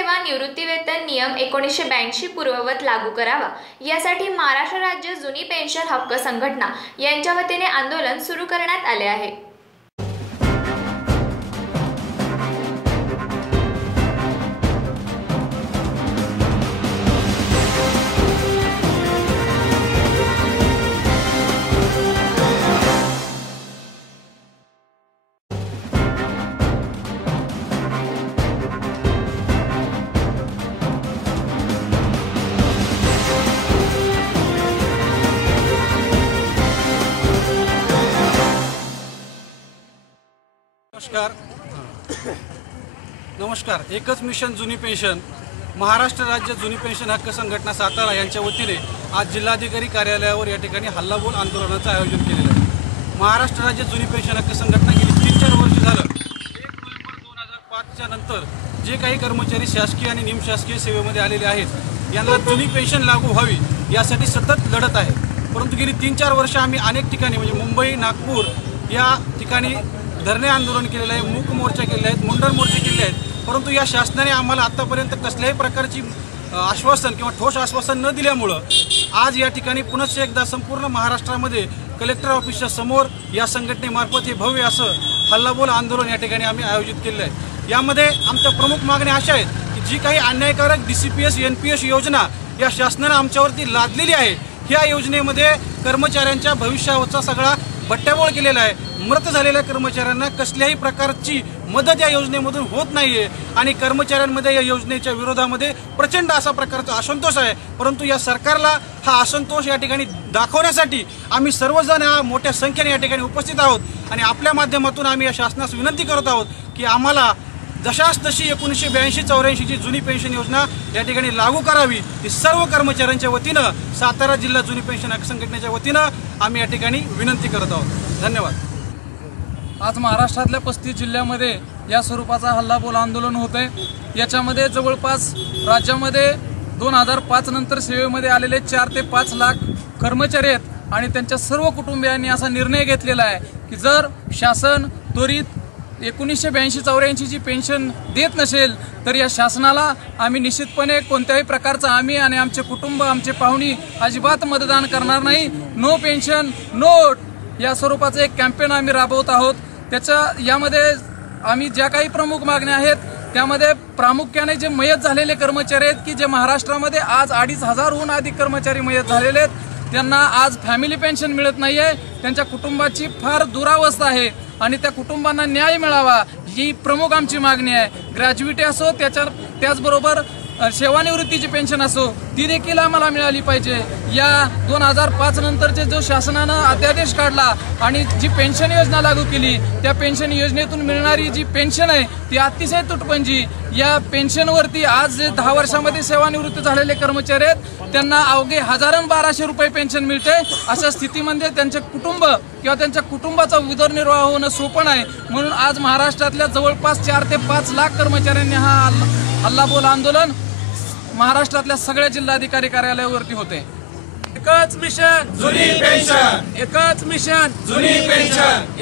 सेवा निवृत्तीवेतन नियम एकोणीसशे ब्याऐंशी पूर्ववत लागू करावा. यासाठी महाराष्ट्र राज्य जुनी पेन्शन हक्क संघटना यांच्या वतीने आंदोलन सुरू करण्यात आले आहे. नमस्कार. नमस्कार. एकच मिशन जुनी पेन्शन. महाराष्ट्र राज्य जुनी पेन्शन हक्क संघटना सातारा यांच्या वतीने आज जिल्हाधिकारी कार्यालयावर या ठिकाणी हल्लाबोल आंदोलनाचं आयोजन केलेलं आहे. महाराष्ट्र राज्य जुनी पेन्शन हक्क संघटना गेली तीन चार वर्ष झालं. एक नोव्हेंबर दोन हजार पाचच्या नंतर जे काही कर्मचारी शासकीय आणि निमशासकीय सेवेमध्ये आलेले आहेत यांना जुनी पेन्शन लागू व्हावी यासाठी सतत लढत आहे. परंतु गेली तीन चार वर्ष आम्ही अनेक ठिकाणी म्हणजे मुंबई नागपूर या ठिकाणी धरणे आंदोलन केलेलं आहे मूक मोर्चा केले आहेत मुंडन मोर्चे केले आहेत. परंतु या शासनाने आम्हाला आतापर्यंत कसल्याही प्रकारची आश्वासन किंवा ठोस आश्वासन न दिल्यामुळं आज या ठिकाणी पुनश्च एकदा संपूर्ण महाराष्ट्रामध्ये कलेक्टर ऑफिसच्या समोर या संघटनेमार्फत हे भव्य असं हल्लाबोल आंदोलन या ठिकाणी आम्ही आयोजित केलेलं आहे. यामध्ये आमच्या प्रमुख मागण्या अशा आहेत की जी काही अन्यायकारक D C P S N P S योजना या शासनानं आमच्यावरती लादलेली आहे ह्या योजनेमध्ये कर्मचाऱ्यांच्या भविष्याचा सगळा बट्ट्याबोळ केलेला आहे. मृत झालेल्या कर्मचाऱ्यांना कसल्याही प्रकारची मदत या योजनेमधून होत नाहीये. आणि कर्मचाऱ्यांमध्ये या योजनेच्या विरोधामध्ये प्रचंड असा प्रकारचा असंतोष आहे. परंतु या सरकारला हा असंतोष या ठिकाणी दाखवण्यासाठी आम्ही सर्वजण या मोठ्या संख्येने या ठिकाणी उपस्थित आहोत. आणि आपल्या माध्यमातून आम्ही या शासनास विनंती करत आहोत की आम्हाला जशास तशी एकोणीसशे ब्याऐंशी चौऱ्याऐंशीची जुनी पेन्शन योजना या ठिकाणी लागू करावी ही सर्व कर्मचाऱ्यांच्या वतीनं सातारा जिल्हा जुनी पेन्शन हक्क संघटनेच्या वतीनं आम्ही या ठिकाणी विनंती करत आहोत. धन्यवाद. आज महाराष्ट्रातल्या पस्तीस जिल्ह्यामध्ये या स्वरूपाचा हल्लाबोल आंदोलन होत आहे याच्यामध्ये जवळपास राज्यामध्ये दोन हजार पाच नंतर सेवेमध्ये आलेले चार ते पाच लाख कर्मचारी आहेत आणि त्यांच्या सर्व कुटुंबियांनी असा निर्णय घेतलेला आहे की जर शासन त्वरित एकोणीसशे ब्याऐंशी चौऱ्याऐंशीची पेन्शन देत नसेल तर या शासनाला आम्ही निश्चितपणे कोणत्याही प्रकारचा आम्ही आणि आमचे कुटुंब आमचे पाहुणी अजिबात मतदान करणार नाही. नो पेन्शन नोट या स्वरूपाचं एक कॅम्पेन आम्ही राबवत आहोत. त्याच्या यामध्ये आम्ही ज्या काही प्रमुख मागण्या आहेत त्यामध्ये प्रामुख्याने जे मयत झालेले कर्मचारी आहेत की जे महाराष्ट्रामध्ये आज अडीच हजारहून अधिक कर्मचारी मयत झालेले आहेत त्यांना आज फॅमिली पेन्शन मिळत नाहीये. त्यांच्या कुटुंबाची फार दुरावस्था आहे. आणि त्या कुटुंबांना न्याय मिळावा ही प्रमुख आमची मागणी आहे. ग्रॅज्युएटी असो त्याच्या त्याचबरोबर सेवानिवृत्तीची पेन्शन असो ती देखील आम्हाला मिळाली पाहिजे. या दोन हजार पाच नंतरचे जो शासनानं अध्यादेश काढला आणि जी पेन्शन योजना लागू केली त्या पेन्शन योजनेतून मिळणारी जी पेन्शन आहे ती अतिशय तुटपंजी. या पेन्शनवरती आज जे दहा वर्षामध्ये सेवानिवृत्त झालेले कर्मचारी आहेत त्यांना अवघे हजारां बाराशे रुपये पेन्शन मिळते. अशा स्थितीमध्ये त्यांचे कुटुंब किंवा त्यांच्या कुटुंबाचा उदरनिर्वाह होणं सोपं आहे म्हणून आज महाराष्ट्रातल्या जवळपास चार ते पाच लाख कर्मचाऱ्यांनी हा हल्लाबोल आंदोलन महाराष्ट्रातल्या सगळ्या जिल्हाधिकारी कार्यालयावरती होते. एकच मिशन जुनी पेन्शन. एकच मिशन. जुनी पेन्शन.